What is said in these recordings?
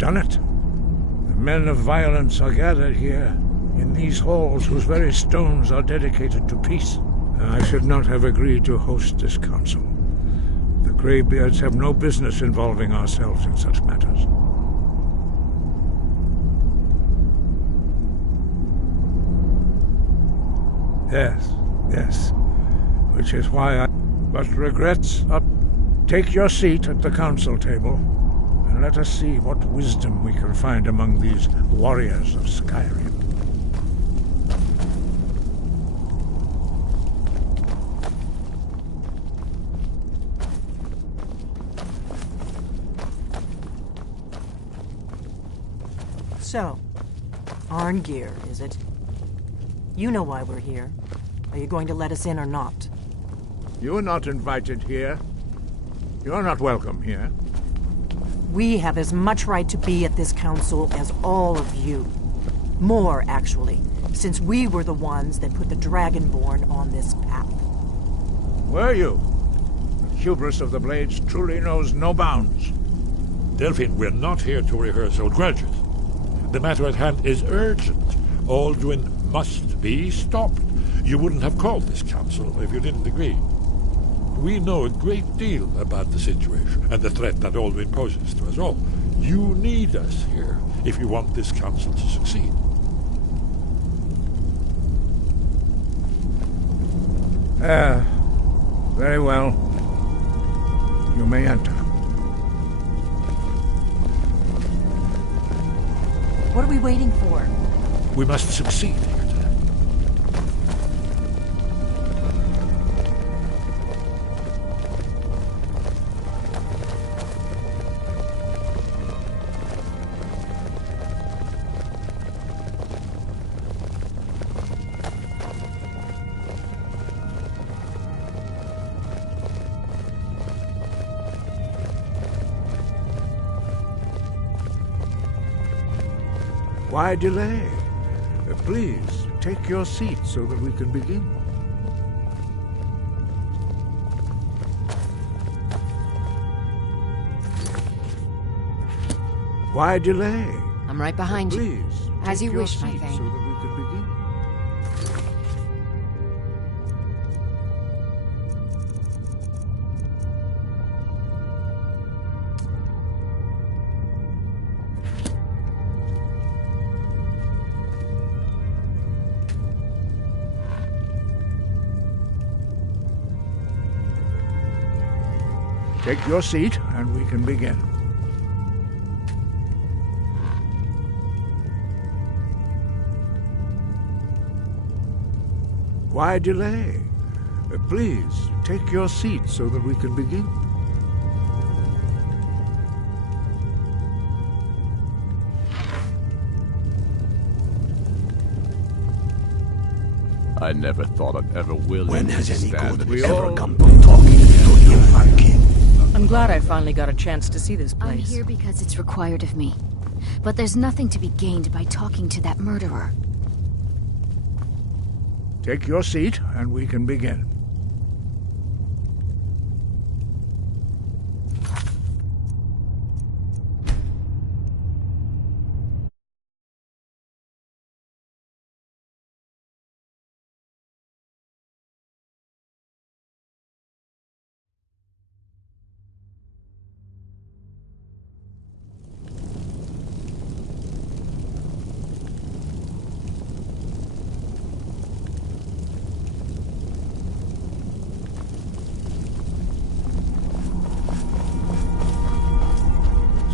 you've done it. The men of violence are gathered here, in these halls whose very stones are dedicated to peace. I should not have agreed to host this council. The Greybeards have no business involving ourselves in such matters. Yes. Which is why I... But regrets up. Take your seat at the council table, and let us see what wisdom we can find among these warriors of Skyrim. So, Arngeir, is it? You know why we're here. Are you going to let us in or not? You're not invited here. You're not welcome here. We have as much right to be at this council as all of you. More, actually, since we were the ones that put the Dragonborn on this path. Were you? The hubris of the Blades truly knows no bounds. Delphine, we're not here to rehearse old grudges. The matter at hand is urgent. Alduin must be stopped. You wouldn't have called this council if you didn't agree. We know a great deal about the situation and the threat that Alduin poses to us all. You need us here if you want this council to succeed. Very well. You may enter. What are we waiting for? We must succeed here today. Why delay? Please, take your seat so that we can begin. Why delay? I'm right behind you. Please, As you take your wish, my seat thane. so that we can begin. Take your seat, and we can begin. Why delay? Please, take your seat so that we can begin. I never thought I'd ever will. When has any good We ever all- come from talking to you, my king? I'm glad I finally got a chance to see this I'm place. here because it's required of me. But there's nothing to be gained by talking to that murderer. Take your seat, and we can begin.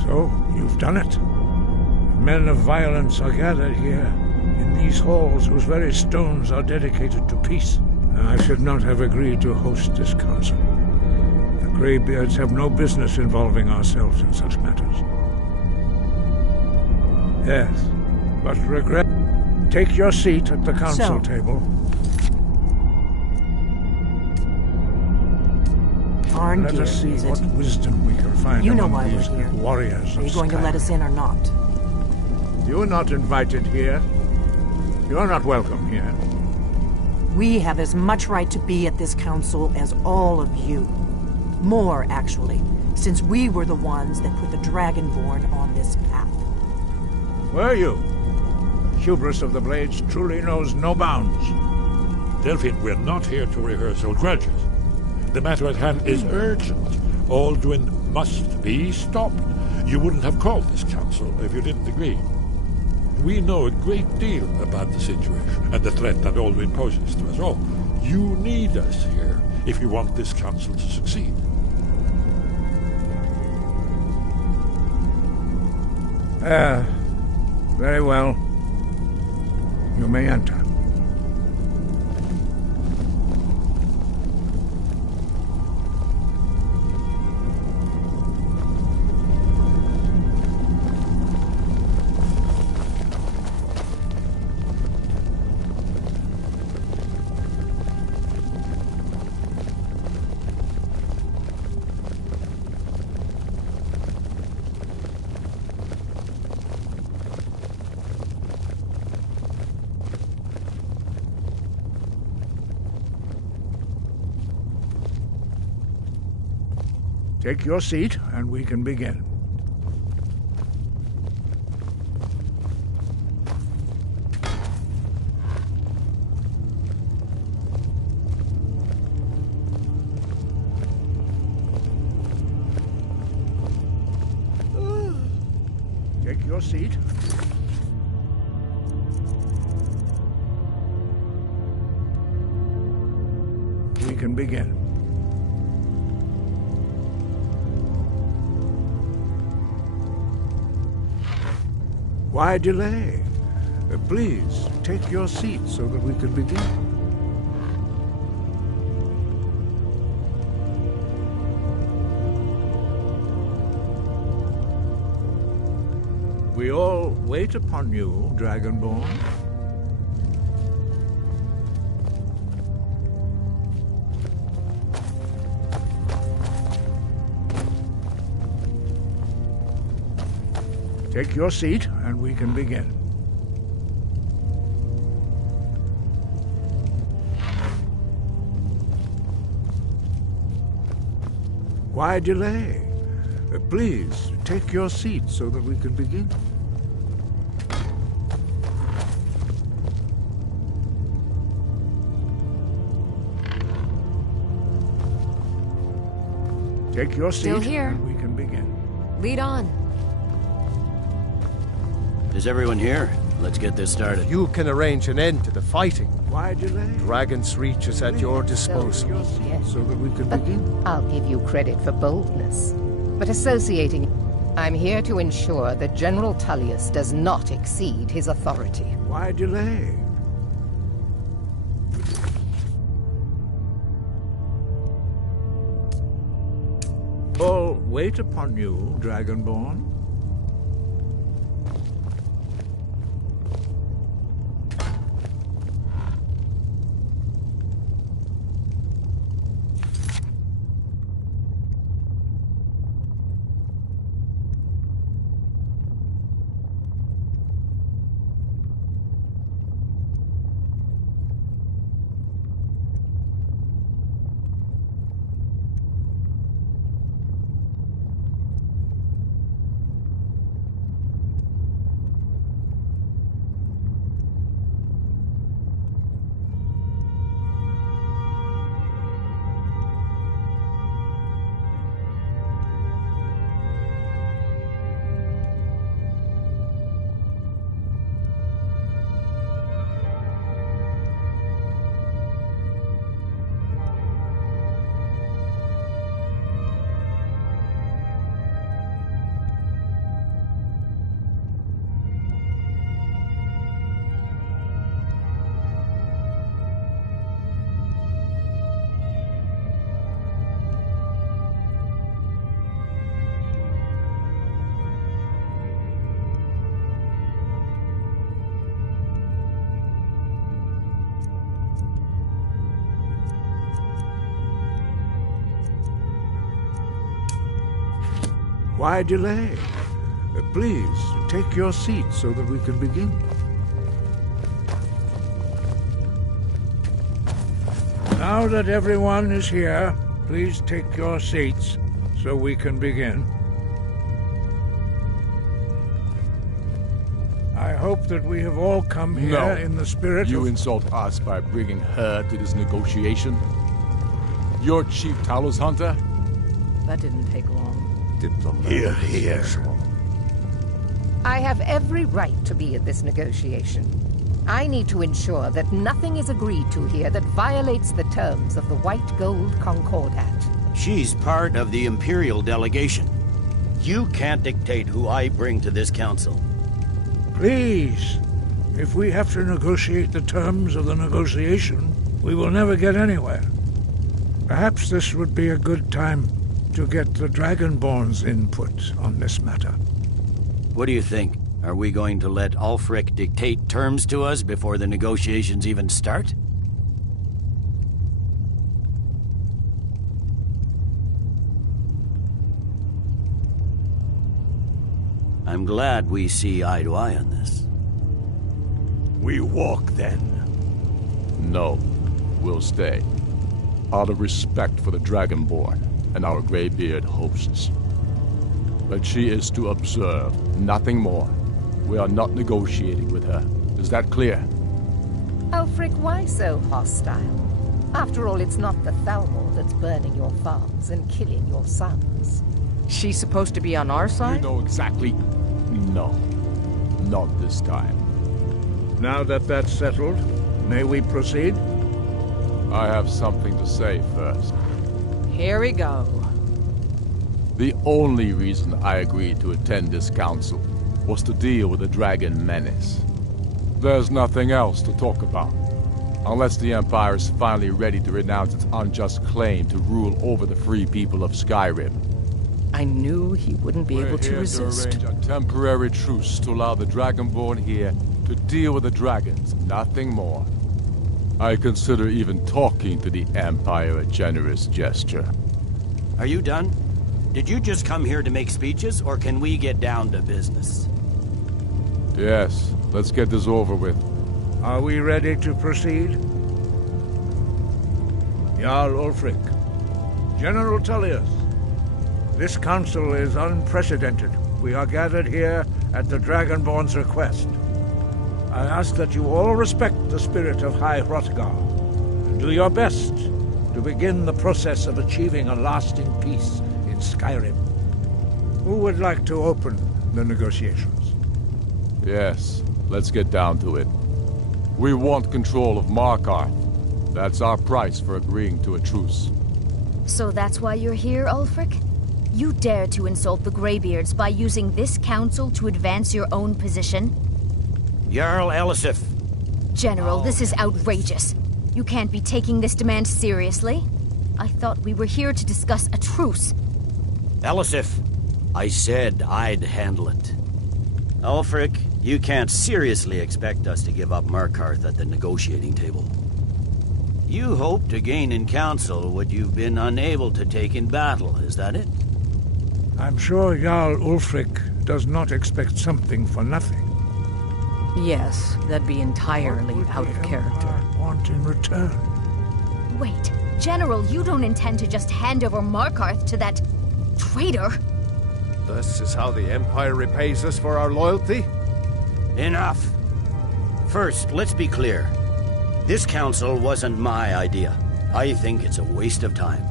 So, you've done it. The men of violence are gathered here, in these halls whose very stones are dedicated to peace. I should not have agreed to host this council. The Greybeards have no business involving ourselves in such matters. Yes, but regret... Take your seat at the council table. Arngeir, Let us see is what it? wisdom we can find You know among why we're these here. warriors Are of you going to let us in or not? You're not invited here. You're not welcome here. We have as much right to be at this council as all of you. More, actually, since we were the ones that put the Dragonborn on this path. Were you? The hubris of the Blades truly knows no bounds. Delphine, we're not here to rehearse old grudges. The matter at hand is urgent. Aldrin must be stopped. You wouldn't have called this council if you didn't agree. We know a great deal about the situation and the threat that Aldrin poses to us all. You need us here if you want this council to succeed. Very well. You may enter. Take your seat, and we can begin. Take your seat. We can begin. Why delay? Please, take your seat so that we can begin. We all wait upon you, Dragonborn. Take your seat, and we can begin. Why delay? Please, take your seat so that we can begin. Take your seat, Still here. and we can begin. Lead on. Is everyone here? Let's get this started. You can arrange an end to the fighting. Why delay? Dragon's Reach is at your disposal. Take your seat so that we can But begin. I'll give you credit for boldness. But associating... I'm here to ensure that General Tullius does not exceed his authority. Why delay? All wait upon you, Dragonborn. Why delay? Please, take your seat so that we can begin. Now that everyone is here, Please take your seats so we can begin. I hope that we have all come here in the spirit You of... insult us by bringing her to this negotiation? You're Chief Talos Hunter? That didn't take long. Here, here. I have every right to be at this negotiation. I need to ensure that nothing is agreed to here that violates the terms of the White Gold Concordat. She's part of the Imperial delegation. You can't dictate who I bring to this council. Please, if we have to negotiate the terms of the negotiation, we will never get anywhere. Perhaps this would be a good time to get the Dragonborn's input on this matter. What do you think? Are we going to let Ulfric dictate terms to us before the negotiations even start? I'm glad we see eye to eye on this. We walk then. No. We'll stay. Out of respect for the Dragonborn and our Greybeard hosts. But she is to observe, nothing more. We are not negotiating with her. Is that clear? Ulfric, why so hostile? After all, it's not the Thalmor that's burning your farms and killing your sons. She's supposed to be on our You side? know exactly... No. Not this time. Now that that's settled, may we proceed? I have something to say first. Here we go. The only reason I agreed to attend this council was to deal with the dragon menace. There's nothing else to talk about. Unless the Empire is finally ready to renounce its unjust claim to rule over the free people of Skyrim. I knew he wouldn't be able to resist. To arrange a temporary truce to allow the Dragonborn here to deal with the dragons, nothing more. I consider even talking to the Empire a generous gesture. Are you done? Did you just come here to make speeches, or can we get down to business? Yes, let's get this over with. Are we ready to proceed? Jarl Ulfric, General Tullius, this council is unprecedented. We are gathered here at the Dragonborn's request. I ask that you all respect the spirit of High Hrothgar, and do your best to begin the process of achieving a lasting peace in Skyrim. Who would like to open the negotiations? Yes, let's get down to it. We want control of Markarth. That's our price for agreeing to a truce. So that's why you're here, Ulfric? You dare to insult the Greybeards by using this council to advance your own position? Jarl Elisif. General, this is outrageous. You can't be taking this demand seriously. I thought we were here to discuss a truce. Elisif, I said I'd handle it. Ulfric, you can't seriously expect us to give up Markarth at the negotiating table. You hope to gain in council what you've been unable to take in battle, is that it? I'm sure Jarl Ulfric does not expect something for nothing. Yes, that'd be entirely out of character. Want in return? Wait, General, you don't intend to just hand over Markarth to that traitor? This is how the Empire repays us for our loyalty? Enough. First, let's be clear. This council wasn't my idea. I think it's a waste of time.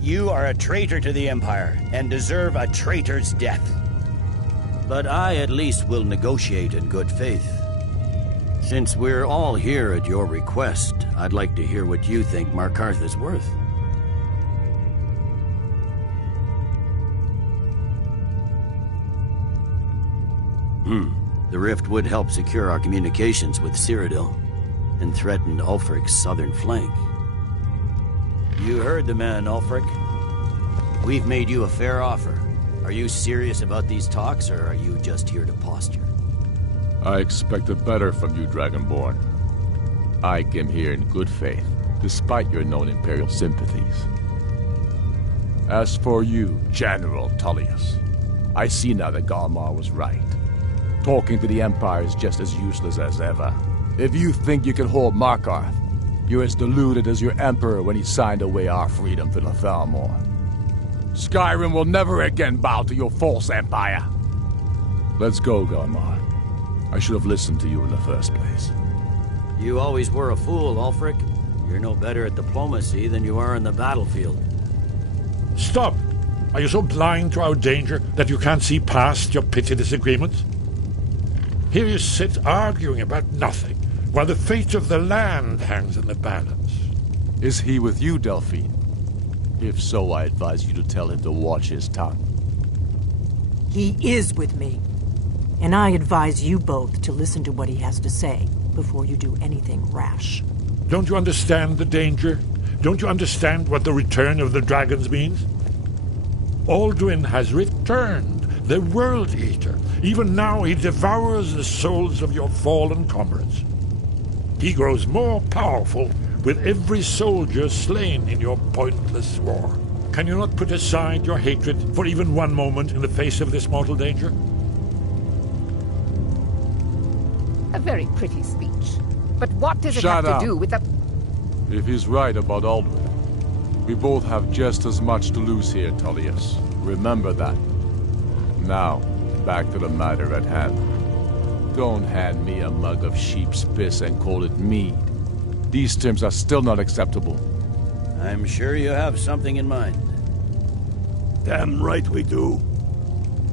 You are a traitor to the Empire and deserve a traitor's death. But I at least will negotiate in good faith. Since we're all here at your request, I'd like to hear what you think Markarth is worth. The rift would help secure our communications with Cyrodiil and threatened Ulfric's southern flank. You heard the man, Ulfric. We've made you a fair offer. Are you serious about these talks, or are you just here to posture? I expected better from you, Dragonborn. I came here in good faith, despite your known Imperial sympathies. As for you, General Tullius, I see now that Galmar was right. Talking to the Empire is just as useless as ever. If you think you can hold Markarth, You're as deluded as your Emperor when he signed away our freedom to the Thalmor. Skyrim will never again bow to your false empire. Let's go, Galmar. I should have listened to you in the first place. You always were a fool, Ulfric. You're no better at diplomacy than you are in the battlefield. Stop! Are you so blind to our danger that you can't see past your petty disagreements? Here you sit arguing about nothing, while the fate of the land hangs in the balance. Is he with you, Delphine? If so, I advise you to tell him to watch his tongue. He is with me. And I advise you both to listen to what he has to say before you do anything rash. Don't you understand the danger? Don't you understand what the return of the dragons means? Alduin has returned, the World Eater. Even now he devours the souls of your fallen comrades. He grows more powerful with every soldier slain in your pointless war. Can you not put aside your hatred for even one moment in the face of this mortal danger? A very pretty speech. But what does it Shut have up. to do with the... If he's right about Alduin, we both have just as much to lose here, Tullius. Remember that. Now, back to the matter at hand. Don't hand me a mug of sheep's piss and call it mead. These terms are still not acceptable. I'm sure you have something in mind. Damn right we do.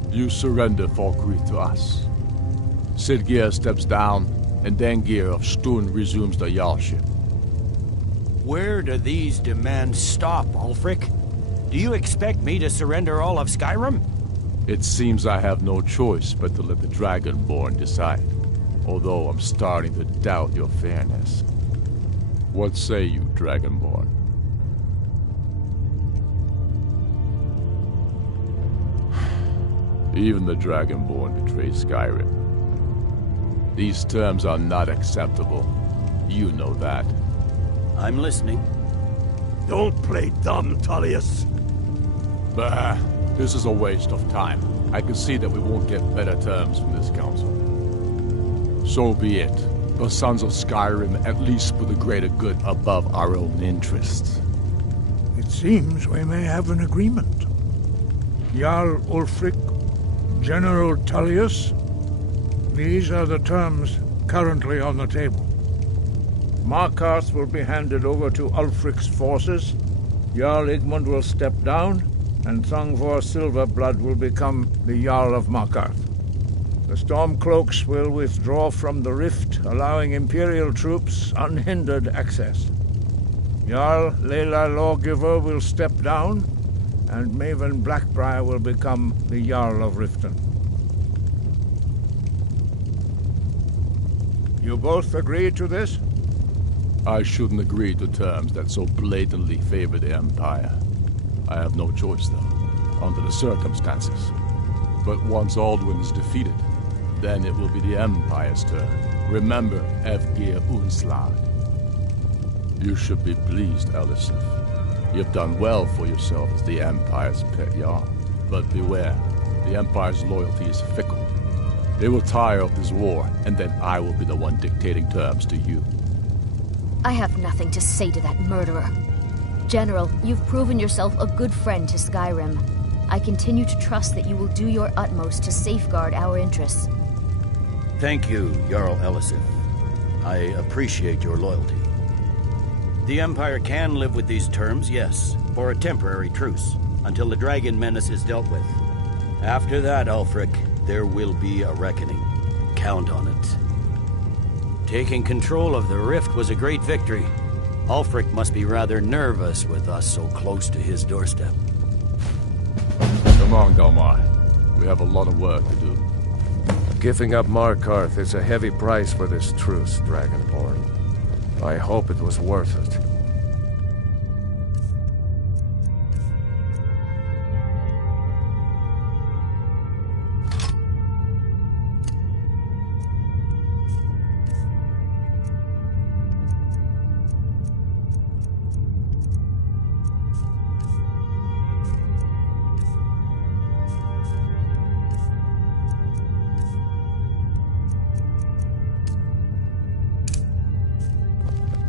You surrender Falkreath to us. Sidgeir steps down, and Dengir of Stun resumes the Jarlship. Where do these demands stop, Ulfric? Do you expect me to surrender all of Skyrim? It seems I have no choice but to let the Dragonborn decide, although I'm starting to doubt your fairness. What say you, Dragonborn? Even the Dragonborn betray Skyrim. These terms are not acceptable. You know that. I'm listening. Don't play dumb, Tullius. Bah, this is a waste of time. I can see that we won't get better terms from this council. So be it. The Sons of Skyrim at least put the greater good above our own interests. It seems we may have an agreement. Jarl Ulfric, General Tullius, these are the terms currently on the table. Markarth will be handed over to Ulfric's forces, Jarl Igmund will step down, and Thongvor Silverblood will become the Jarl of Markarth. The Stormcloaks will withdraw from the Rift, allowing Imperial troops unhindered access. Jarl Leila Lawgiver will step down, and Maven Blackbriar will become the Jarl of Riften. You both agree to this? I shouldn't agree to terms that so blatantly favor the Empire. I have no choice, though, under the circumstances. But once Alduin is defeated, then it will be the Empire's turn. Remember Evgir Unslag. You should be pleased, Elisif. You've done well for yourself as the Empire's pet Jarl. But beware, the Empire's loyalty is fickle. They will tire of this war, and then I will be the one dictating terms to you. I have nothing to say to that murderer. General, you've proven yourself a good friend to Skyrim. I continue to trust that you will do your utmost to safeguard our interests. Thank you, Jarl Elisif. I appreciate your loyalty. The Empire can live with these terms, yes, for a temporary truce, until the dragon menace is dealt with. After that, Ulfric, there will be a reckoning. Count on it. Taking control of the Rift was a great victory. Ulfric must be rather nervous with us so close to his doorstep. Come on, Galmar. We have a lot of work to do. Giving up Markarth is a heavy price for this truce, Dragonborn. I hope it was worth it.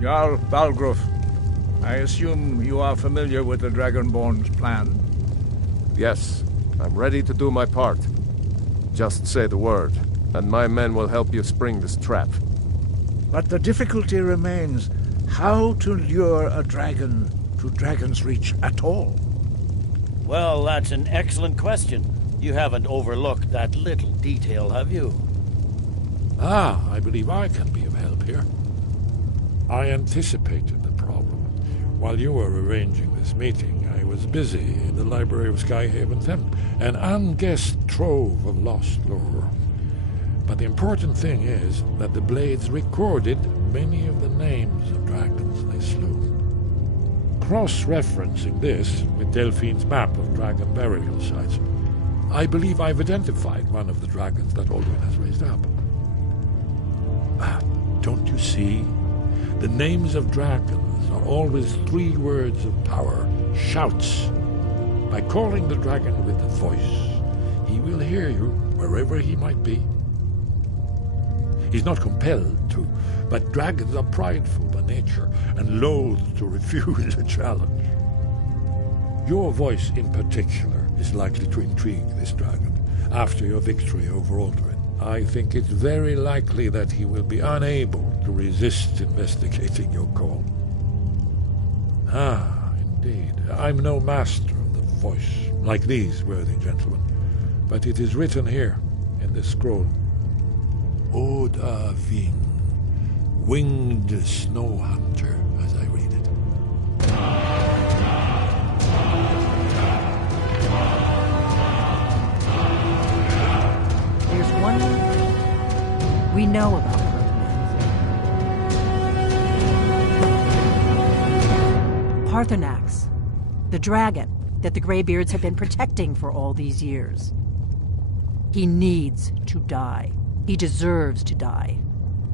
Jarl Balgruf, I assume you are familiar with the Dragonborn's plan. Yes, I'm ready to do my part. Just say the word, and my men will help you spring this trap. But the difficulty remains how to lure a dragon to Dragon's Reach at all. Well, that's an excellent question. You haven't overlooked that little detail, have you? I believe I can be of help here. I anticipated the problem. While you were arranging this meeting, I was busy in the library of Skyhaven Temple, an unguessed trove of lost lore. But the important thing is that the Blades recorded many of the names of dragons they slew. Cross-referencing this with Delphine's map of dragon burial sites, I believe I've identified one of the dragons that Alduin has raised up. Don't you see? The names of dragons are always 3 words of power, shouts. By calling the dragon with a voice, he will hear you wherever he might be. He's not compelled to, but dragons are prideful by nature and loath to refuse a challenge. Your voice in particular is likely to intrigue this dragon after your victory over Alduin. I think it's very likely that he will be unable to resist investigating your call. Indeed. I'm no master of the voice, like these worthy gentlemen, but it is written here in this scroll. Oda Ving, winged snow hunter, as I read it. There's one more thing we know about Paarthurnax, the dragon that the Greybeards have been protecting for all these years. He needs to die. He deserves to die.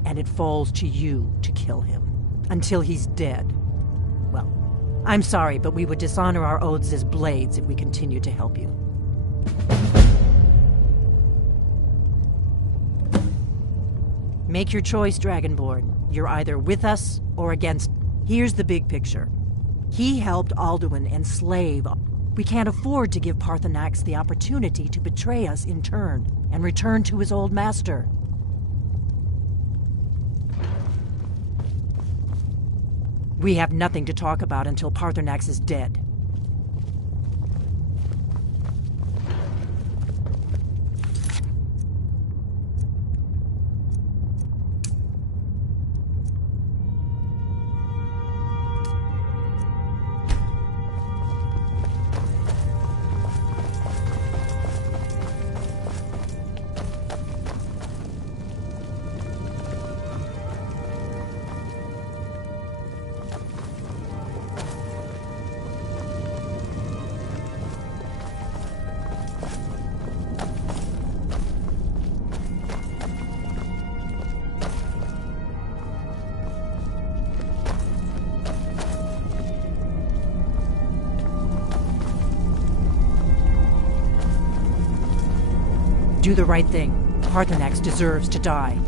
And it falls to you to kill him. Until he's dead. Well, I'm sorry, but we would dishonor our oaths as Blades if we continue to help you. Make your choice, Dragonborn. You're either with us or against. Here's the big picture. He helped Alduin enslave. We can't afford to give Paarthurnax the opportunity to betray us in turn and return to his old master. We have nothing to talk about until Paarthurnax is dead. Do the right thing. Paarthurnax deserves to die.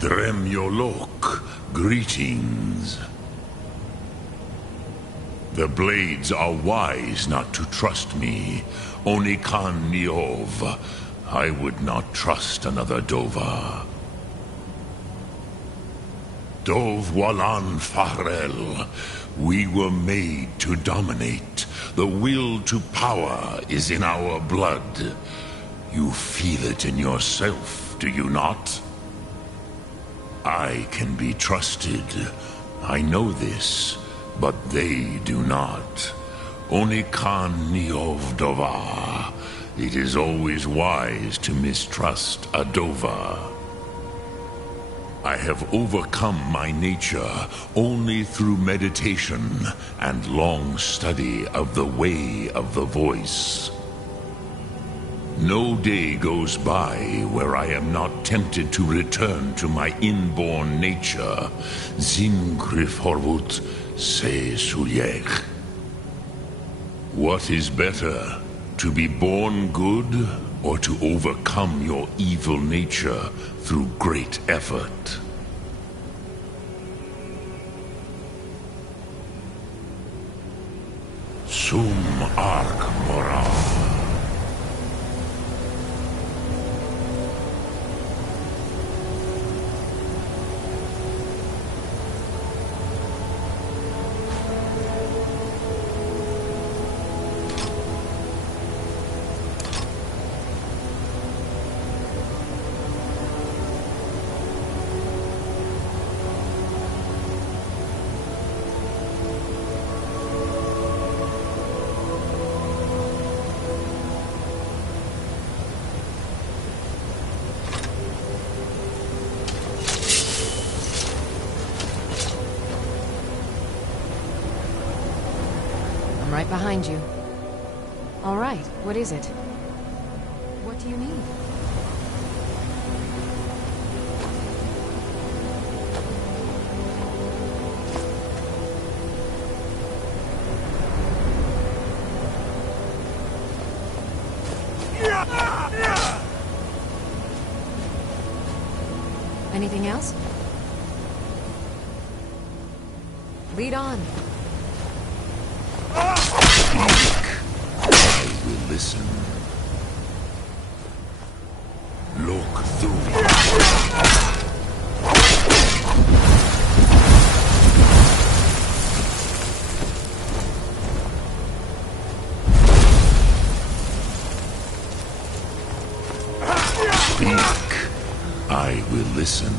Dremyolok, greetings. The Blades are wise not to trust me. Onikan Niov. I would not trust another Dova. Dov Walan Farel. We were made to dominate. The will to power is in our blood. You feel it in yourself, do you not? I can be trusted. I know this, but they do not. Onikan Niov Dova. It is always wise to mistrust a Dova. I have overcome my nature only through meditation and long study of the way of the voice. No day goes by where I am not tempted to return to my inborn nature. Zimgrif Horvut se Sulyech. What is better, to be born good or to overcome your evil nature through great effort? Sum Ark Moral. I'm right behind you. All right, what is it? What do you need? Anything else? Lead on. I will listen. Look through. Speak. I will listen.